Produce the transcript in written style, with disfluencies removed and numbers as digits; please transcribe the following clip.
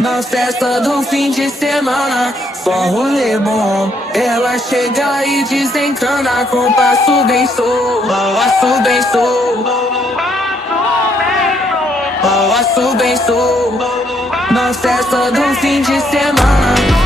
Na festa do fim de semana, só rolê bom. Ela chega e desencana com passo bem sou, passo bem sou, passo bem sou. Na festa do fim de semana.